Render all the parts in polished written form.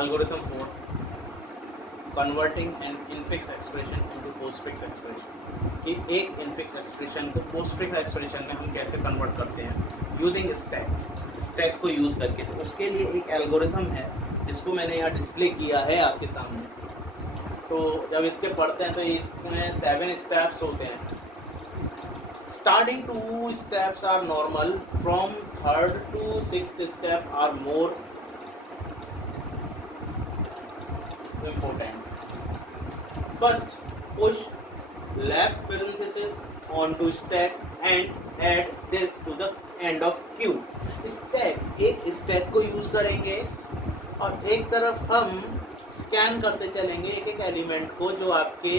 algorithm for converting an infix expression into postfix expression कि एक infix expression को postfix expression में हम कैसे convert करते हैं using stacks, stack को यूज़ करके। तो उसके लिए एक algorithm है जिसको मैंने यहाँ डिस्प्ले किया है आपके सामने। तो जब इसके पढ़ते हैं तो इसमें 7 स्टेप्स होते हैं। Starting 2 steps are normal, from 3rd to 6th step are more important. First, push left parenthesis onto stack and add this to the end of queue. Stack, एक stack को यूज करेंगे और एक तरफ हम स्कैन करते चलेंगे एक एक एलिमेंट को जो आपके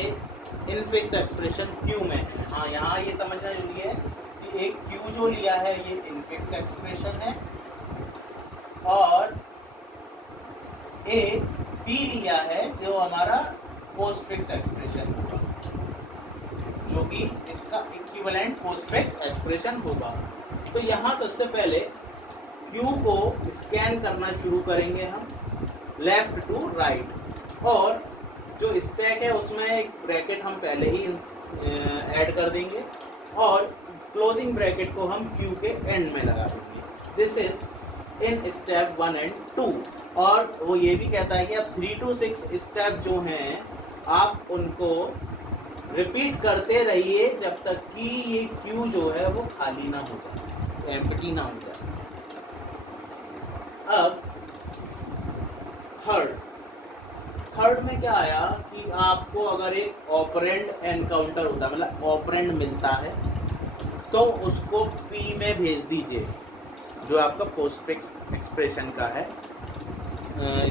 इनफिक्स एक्सप्रेशन क्यू में है। हाँ, यहाँ ये समझना जरूरी है कि एक क्यू जो लिया है ये इनफिक्स एक्सप्रेशन है और एक पी लिया है जो हमारा पोस्टफिक्स एक्सप्रेशन होगा, जो कि इसका इक्विवेलेंट पोस्टफिक्स एक्सप्रेशन होगा। तो यहाँ सबसे पहले क्यू को स्कैन करना शुरू करेंगे हम लेफ्ट टू राइट, और जो स्टैक है उसमें एक ब्रैकेट हम पहले ही ऐड कर देंगे और क्लोजिंग ब्रैकेट को हम क्यू के एंड में लगा देंगे। This is in step 1 and 2। और वो ये भी कहता है कि आप 3 to 6 स्टेप जो हैं आप उनको रिपीट करते रहिए जब तक कि ये क्यू जो है वो खाली ना हो जाए, एम्प्टी ना हो जाए। अब थर्ड में क्या आया कि आपको अगर एक ऑपरेंड एनकाउंटर होता है, मतलब ऑपरेंड मिलता है, तो उसको पी में भेज दीजिए, जो आपका पोस्टफिक्स एक्सप्रेशन का है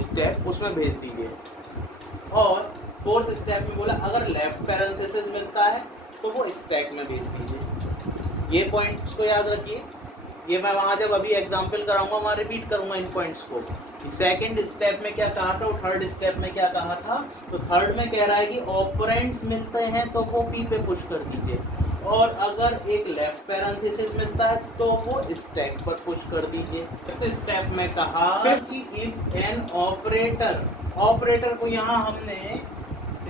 स्टेप, उसमें भेज दीजिए। और 4th स्टेप में बोला अगर लेफ्ट पैरेंथेसिस मिलता है तो वो स्टैक में भेज दीजिए। ये पॉइंट्स को याद रखिए, ये मैं वहाँ जब अभी एग्जाम्पल कराऊंगा वहाँ रिपीट करूंगा इन पॉइंट्स को। सेकंड स्टेप में क्या कहा था और थर्ड स्टेप में क्या कहा था। तो थर्ड में कह रहा है कि ऑपरेंड्स मिलते हैं तो वो पी पे पुश कर दीजिए, और अगर एक लेफ्ट पैरेंथेसिस मिलता है तो वो स्टैक पर पुश कर दीजिए। फिफ्थ स्टेप में कहा कि इफ एन ऑपरेटर को यहाँ हमने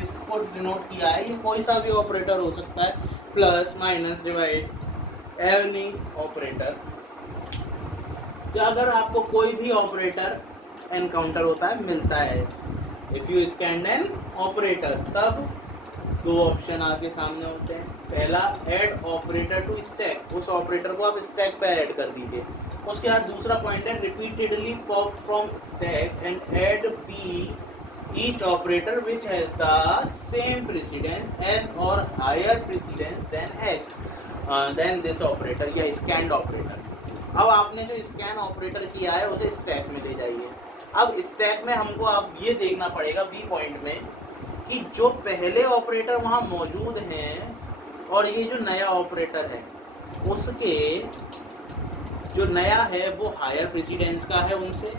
इसको डिनोट किया है, ये कोई सा भी ऑपरेटर हो सकता है, plus minus divide any operator. तो अगर आपको कोई भी ऑपरेटर एनकाउंटर होता है, मिलता है, if you scan an operator, तब 2 ऑप्शन आपके सामने होते हैं। पहला ऐड ऑपरेटर टू स्टैक, उस ऑपरेटर को आप स्टैक पे ऐड कर दीजिए। उसके बाद दूसरा पॉइंट है repeatedly pop from stack and add P each operator which has the same precedence as और higher precedence than this operator या स्कैन्ड ऑपरेटर। अब आपने जो स्कैन ऑपरेटर किया है उसे स्टैक में ले जाइए। अब स्टैक में हमको अब ये देखना पड़ेगा बी पॉइंट में कि जो पहले ऑपरेटर वहाँ मौजूद हैं और ये जो नया ऑपरेटर है उसके जो नया है वो हायर प्रेसिडेंस का है उनसे,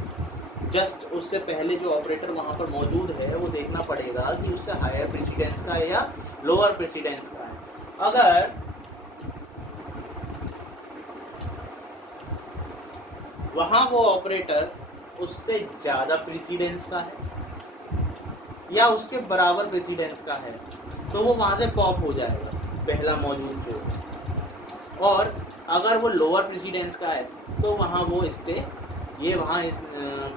जस्ट उससे पहले जो ऑपरेटर वहाँ पर मौजूद है वो देखना पड़ेगा कि उससे हायर प्रेसिडेंस का है या लोअर प्रेसिडेंस का है। अगर वहाँ वो ऑपरेटर उससे ज़्यादा प्रेसिडेंस का है या उसके बराबर प्रेसिडेंस का है तो वो वहाँ से पॉप हो जाएगा पहला मौजूद जो, और अगर वो लोअर प्रेसिडेंस का है तो वहाँ वो ये वहाँ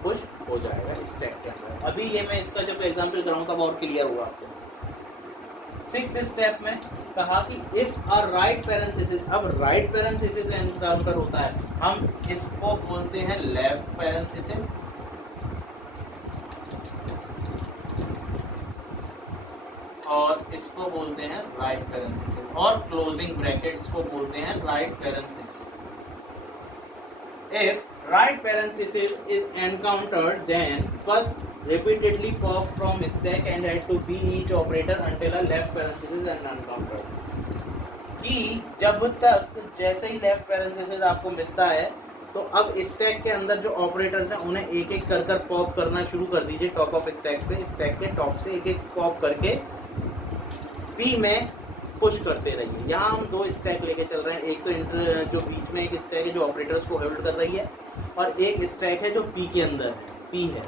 पुश हो जाएगा स्टैक के अंदर। अभी ये मैं इसका जब एग्जांपल कराऊँ तब और क्लियर होगा आपको। 6th स्टेप में कहा कि इफ अ राइट पैरेंथेसिस, अब राइट पैरेंथेसिस एनकाउंटर होता है, हम इसको बोलते हैं लेफ्ट पैरेंथेसिस, और इसको बोलते हैं राइट पैरेंथेसिस, और क्लोजिंग ब्रैकेट्स को बोलते हैं right parenthesis. If right parenthesis is encountered, then first repeatedly pop from stack and add to p each operator until a left parenthesis is encountered। कि जब तक जैसे ही लेफ्ट पैरेंथेसिस आपको मिलता है तो अब स्टैक के अंदर जो ऑपरेटर्स हैं उन्हें एक एक कर पॉप करना शुरू कर दीजिए टॉप ऑफ स्टैक से, स्टैक के टॉप से एक एक पॉप करके पी में पुश करते रहिए। यहाँ हम 2 स्टैक लेके चल रहे हैं, एक तो जो बीच में एक स्टैक है जो ऑपरेटर्स को होल्ड कर रही है और एक स्टैक है जो पी के अंदर है, पी है।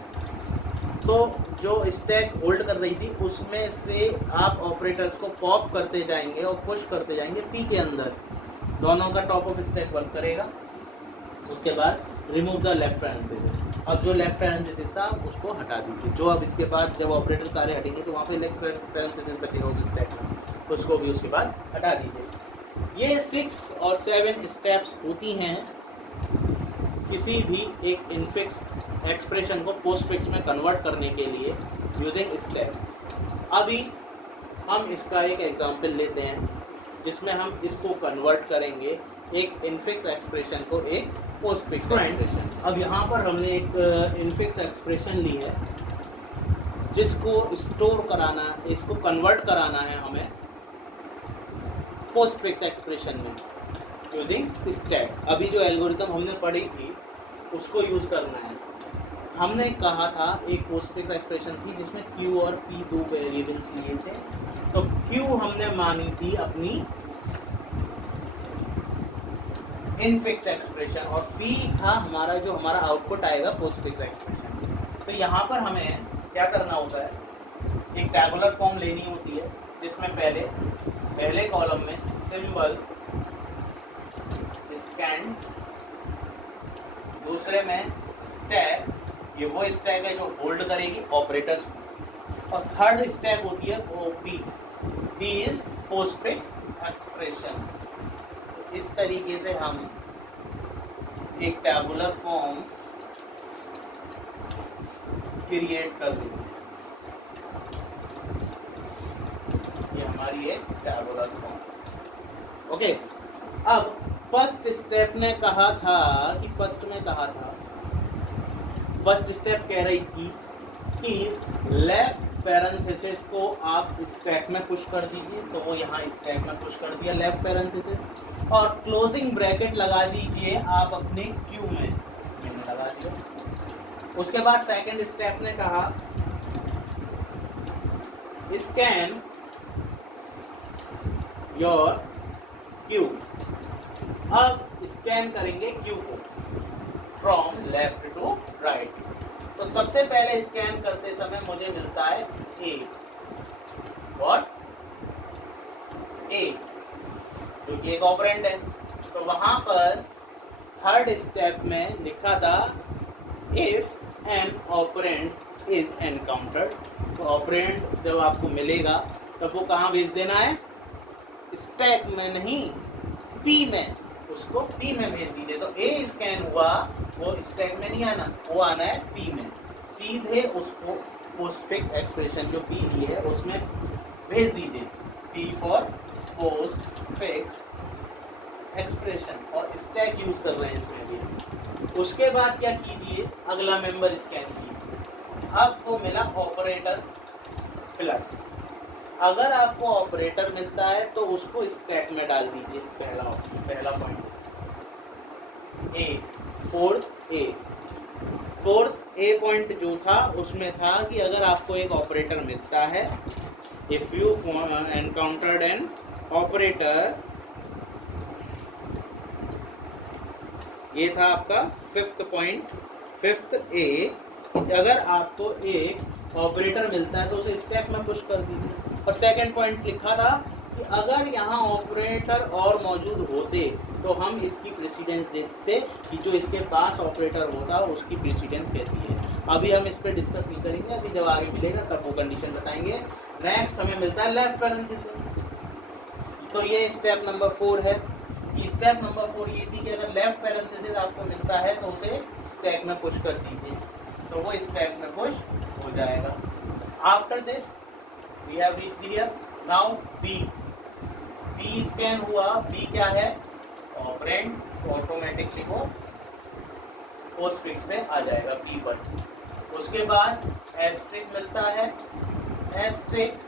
तो जो स्टैक होल्ड कर रही थी उसमें से आप ऑपरेटर्स को पॉप करते जाएंगे और पुश करते जाएंगे पी के अंदर, दोनों का टॉप ऑफ स्टैक वर्क करेगा। उसके बाद रिमूव द लेफ्ट पैरेंथेसिस। अब जो लेफ्ट पैरेंथेसिस था उसको हटा दीजिए। जो अब इसके बाद जब ऑपरेटर सारे हटेंगे तो वहाँ पे लेफ्ट पैरेंथेसिस बचेगा उस स्टैक में, उसको भी उसके बाद हटा दीजिए। ये 6 और 7 स्टेप्स होती हैं किसी भी एक इनफिक्स एक्सप्रेशन को पोस्टफिक्स में कन्वर्ट करने के लिए यूजिंग स्टैक। अभी हम इसका एक एग्जांपल लेते हैं जिसमें हम इसको कन्वर्ट करेंगे एक इनफिक्स एक्सप्रेशन को एक पोस्टफिक्स एक्सप्रेशन। अब यहाँ पर हमने एक इनफिक्स एक्सप्रेशन ली है जिसको स्टोर कराना, इसको कन्वर्ट कराना है हमें पोस्टफिक्स एक्सप्रेशन में यूजिंग स्टैक। अभी जो एल्गोरिथम हमने पढ़ी थी उसको यूज़ करना है। हमने कहा था एक पोस्टफिक्स एक्सप्रेशन थी जिसमें Q और P दो वेरिएबल्स लिए थे। तो Q हमने मानी थी अपनी इनफिक्स एक्सप्रेशन और P था हमारा जो हमारा आउटपुट आएगा पोस्टफिक्स एक्सप्रेशन। तो यहाँ पर हमें क्या करना होता है, एक टैबुलर फॉर्म लेनी होती है जिसमें पहले कॉलम में सिंबल स्कैन, दूसरे में स्टैक, ये वो स्टैक है जो होल्ड करेगी ऑपरेटर्स, और थर्ड स्टैक होती है वो P इज पोस्टफिक्स एक्सप्रेशन। इस तरीके से हम एक टैबुलर फॉर्म क्रिएट कर देते हैं। ये हमारी एक टैबुलर फॉर्म। ओके, अब फर्स्ट स्टेप ने कहा था कि फर्स्ट स्टेप कह रही थी कि लेफ्ट पैरेंथेसिस को आप स्टैक में पुश कर दीजिए। तो वो यहाँ स्टैक में पुश कर दिया लेफ्ट पैरेंथेसिस, और क्लोजिंग ब्रैकेट लगा दीजिए आप अपने क्यू में, मैंने लगा दिया। उसके बाद सेकंड स्टेप ने कहा स्कैन योर क्यू। अब स्कैन करेंगे क्यू को फ्रॉम लेफ्ट टू राइट। तो सबसे पहले स्कैन करते समय मुझे मिलता है ए, व्हाट ए, क्योंकि एक ऑपरेंड है। तो वहां पर थर्ड स्टेप में लिखा था if an operand is encountered. तो ऑपरेंड जब आपको मिलेगा तब वो कहाँ भेज देना है, स्टैक में नहीं पी में, उसको पी में भेज दीजिए। तो ए स्कैन हुआ, वो स्टैक में नहीं आना, वो आना है पी में, सीधे उसको पोस्टफिक्स एक्सप्रेशन जो पी ली है उसमें भेज दीजिए, पी फॉर पोस्टफिक्स एक्सप्रेशन, और स्टैक यूज कर रहे हैं इसमें भी। उसके बाद क्या कीजिए, अगला मेंबर स्कैन कीजिए। अब वो मिला ऑपरेटर प्लस। अगर आपको ऑपरेटर मिलता है तो उसको स्टैक में डाल दीजिए, पहला point A, fourth A point जो था उसमें था कि अगर आपको एक ऑपरेटर मिलता है, if you encountered an operator, ये था आपका फिफ्थ पॉइंट, फिफ्थ ए, अगर आपको एक ऑपरेटर मिलता है तो उसे स्टैक में पुश कर दीजिए। और सेकंड पॉइंट लिखा था कि अगर यहाँ ऑपरेटर और मौजूद होते तो हम इसकी प्रेसिडेंस देखते कि जो इसके पास ऑपरेटर होता उसकी प्रेसिडेंस कैसी है। अभी हम इस पर डिस्कस नहीं करेंगे, अभी जब आगे मिलेगा तब वो कंडीशन बताएंगे। नेक्स्ट हमें मिलता है लेफ्ट पैरेंथेसिस। तो ये स्टेप नंबर 4 है। स्टेप नंबर 4 ये थी कि अगर लेफ्ट पैरेंथेसिस आपको मिलता है तो उसे स्टैक में पुश कर दीजिए, तो वो स्टैक में पुश हो जाएगा। After this we have reached here. Now b scan हुआ, बी क्या है, ऑपरेंड, तो ऑटोमेटिकली वो पोस्टफिक्स पे आ जाएगा बी पर। उसके बाद एस्ट्रिक मिलता है, एस्ट्रिक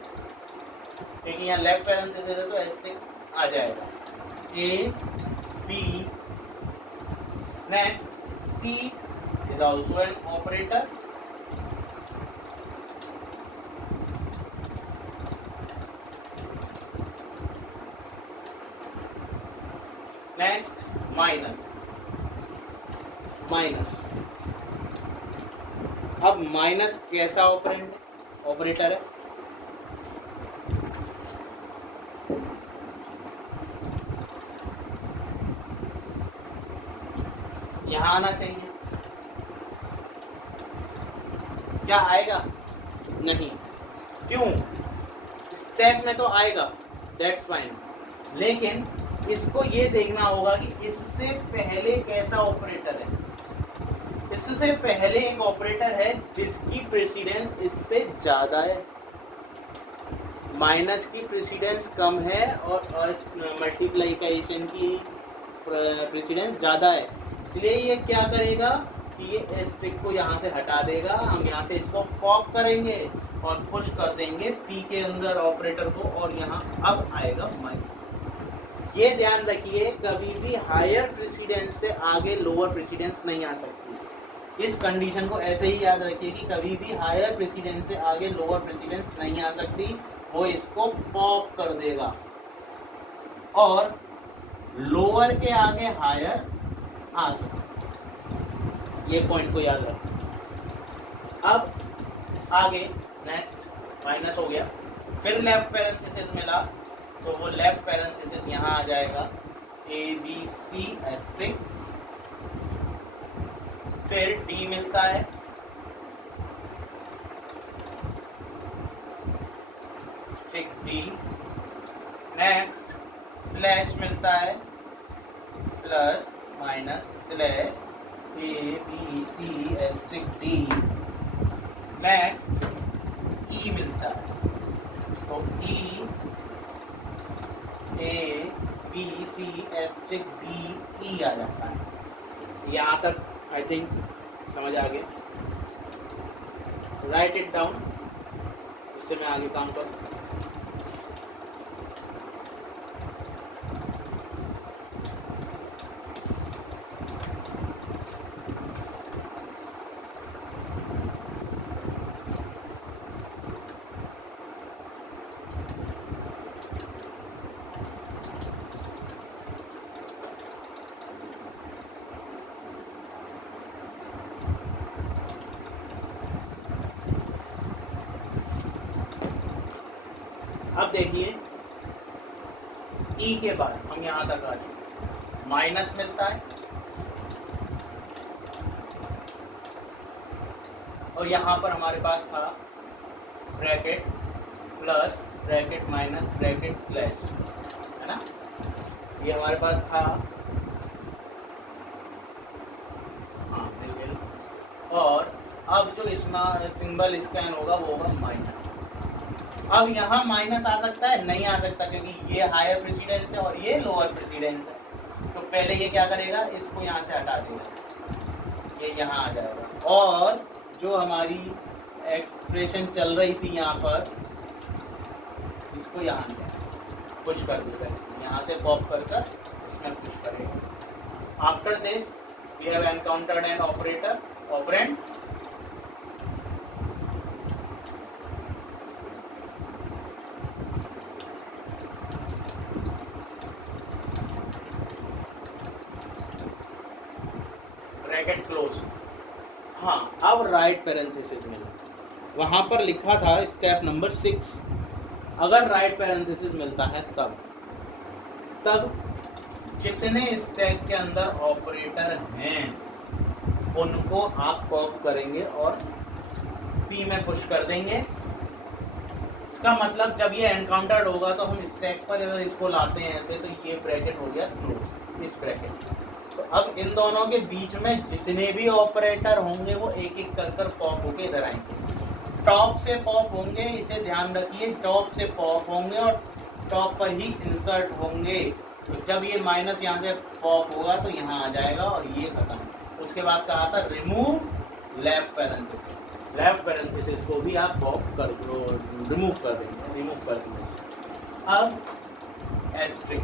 क्योंकि यहाँ लेफ्ट पैरेंथेसिस है तो एस्ट्रिक आ जाएगा, a b. Next c is also an operator, next minus, अब माइनस कैसा ऑपरेटर है? यहाँ आना चाहिए, क्या आएगा? नहीं। क्यों? स्टैक में तो आएगा, दैट्स फाइन, लेकिन इसको ये देखना होगा कि इससे पहले कैसा ऑपरेटर है। इससे पहले एक ऑपरेटर है जिसकी प्रेसिडेंस इससे ज़्यादा है, माइनस की प्रेसिडेंस कम है और मल्टीप्लिकेशन की प्रेसिडेंस ज़्यादा है। इसलिए ये क्या करेगा कि ये एस्ट्रिक को यहाँ से हटा देगा, हम यहाँ से इसको पॉप करेंगे और पुश कर देंगे पी के अंदर ऑपरेटर को, और यहाँ अब आएगा माइनस। ये ध्यान रखिए, कभी भी हायर प्रेसिडेंस से आगे लोअर प्रेसिडेंस नहीं आ सकती। इस कंडीशन को ऐसे ही याद रखिए कि कभी भी हायर प्रेसिडेंस से आगे लोअर प्रेसिडेंस नहीं आ सकती, वो इसको पॉप कर देगा और लोअर के आगे हायर आ सकता। ये पॉइंट को याद रखो। अब आगे नेक्स्ट माइनस हो गया, फिर लेफ्ट पैरेंथेसिस मिला, तो वो लेफ्ट पैरेंथेसिस यहाँ आ जाएगा ABC एस्ट्रिक, फिर D मिलता है, स्ट्रिक D, नेक्स्ट स्लैश मिलता है plus minus slash ABC asterisk D, next E मिलता है, तो ABC एस्ट्रिक DE आ जाता है। यहाँ तक आई थिंक समझ आ गया। राइट इट डाउन, इससे मैं आगे काम करूँ। अब देखिए E के बाद हम यहाँ तक आ जाए, माइनस मिलता है और यहाँ पर हमारे पास था bracket plus bracket minus bracket slash, है ना, ये हमारे पास था। हाँ बिल्कुल। और अब जो इसमें सिंबल स्कैन होगा वो होगा माइनस। अब यहाँ माइनस आ सकता है? नहीं आ सकता, क्योंकि ये हायर प्रेसिडेंस है और ये लोअर प्रेसिडेंस है। तो पहले ये क्या करेगा, इसको यहाँ से हटा देगा, ये यहाँ आ जाएगा, और जो हमारी एक्सप्रेशन चल रही थी यहाँ पर, इसको यहाँ पुश कर देगा, इसमें यहाँ से पॉप कर कर इसमें पुश करेगा। After this we have encountered an operator operand, bracket close. हाँ, अब राइट पैरेंथेसिस मिला, वहाँ पर लिखा था स्टेप नंबर 6, अगर राइट पैरेंथेसिस मिलता है तब जितने स्टैक के अंदर ऑपरेटर हैं उनको आप पॉप करेंगे और पी में पुश कर देंगे। इसका मतलब जब ये एनकाउंटर्ड होगा तो हम स्टैक पर अगर इसको लाते हैं ऐसे, तो ये ब्रैकेट हो गया क्लोज, इस ब्रैकेट। तो अब इन दोनों के बीच में जितने भी ऑपरेटर होंगे वो एक एक कर कर पॉप होके इधर आएंगे। टॉप से पॉप होंगे, इसे ध्यान रखिए, टॉप से पॉप होंगे और टॉप पर ही इंसर्ट होंगे। तो जब ये माइनस यहाँ से पॉप होगा तो यहाँ आ जाएगा और ये खत्म। उसके बाद कहा था remove left parenthesis, left parenthesis को भी आप पॉप कर दो, रिमूव कर देंगे। अब एस्ट्रिक,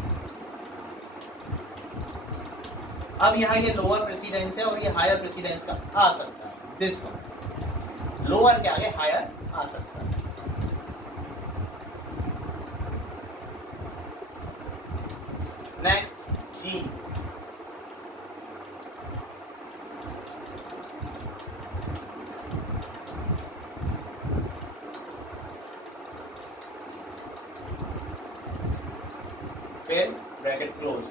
अब यहाँ ये लोअर प्रेसिडेंस है और ये हायर प्रेसिडेंस का आ सकता है, दिस वन लोअर के आगे हायर आ सकता है। नेक्स्ट जी, फिर ब्रैकेट क्लोज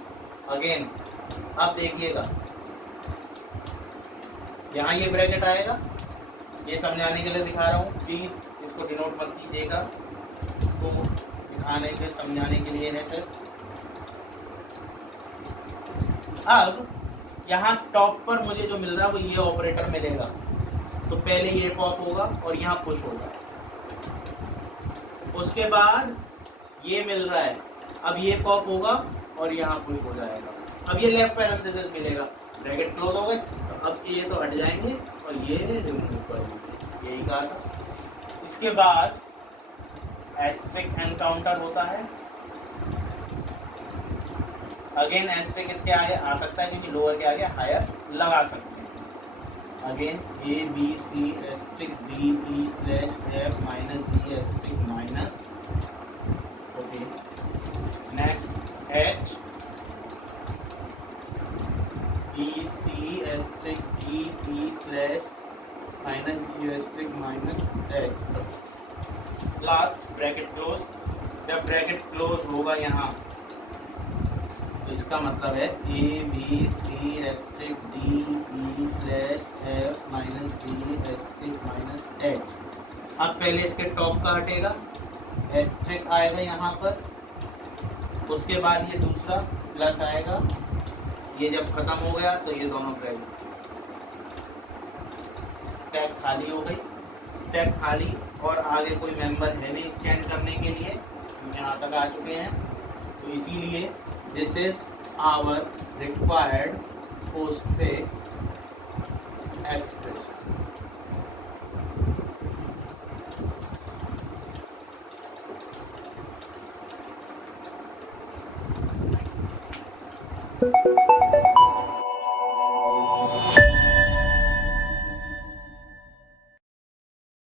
अगेन। अब देखिएगा यहाँ ये ब्रैकेट आएगा, ये समझाने के लिए दिखा रहा हूँ, प्लीज इसको डिनोट मत कीजिएगा, इसको दिखाने के समझाने के लिए है सिर्फ। अब यहाँ टॉप पर मुझे जो मिल रहा है वो ये ऑपरेटर मिलेगा, तो पहले ये पॉप होगा और यहाँ पुश होगा, उसके बाद ये मिल रहा है, अब ये पॉप होगा और यहाँ पुश हो जाएगा, अब ये लेफ्ट पैरेंथेसिस मिलेगा, ब्रैकेट क्लोज हो गए, तो अब ये तो हट जाएंगे और ये रिमूव कर देंगे, यही कहा था। इसके बाद एस्टेरिक एनकाउंटर होता है, अगेन एस्टेरिक इसके आगे आ सकता है क्योंकि लोअर के आगे हायर लगा सकते हैं। Again a b c asterisk d e slash f minus g asterisk minus, okay. Next h e c asterisk d e slash minus g asterisk minus h. Last bracket close, जब bracket close होगा यहाँ तो इसका मतलब है a b c asterisk d e slash f minus g asterisk minus h. अब पहले इसके टॉप का हटेगा, एस्टेरिक आएगा यहाँ पर, उसके बाद ये दूसरा प्लस आएगा, ये जब खत्म हो गया तो ये दोनों ब्रैकेट, स्टैक खाली हो गई, स्टैक खाली और आगे कोई मेंबर है नहीं स्कैन करने के लिए, हम यहाँ तक आ चुके हैं, तो इसीलिए this is our required postfix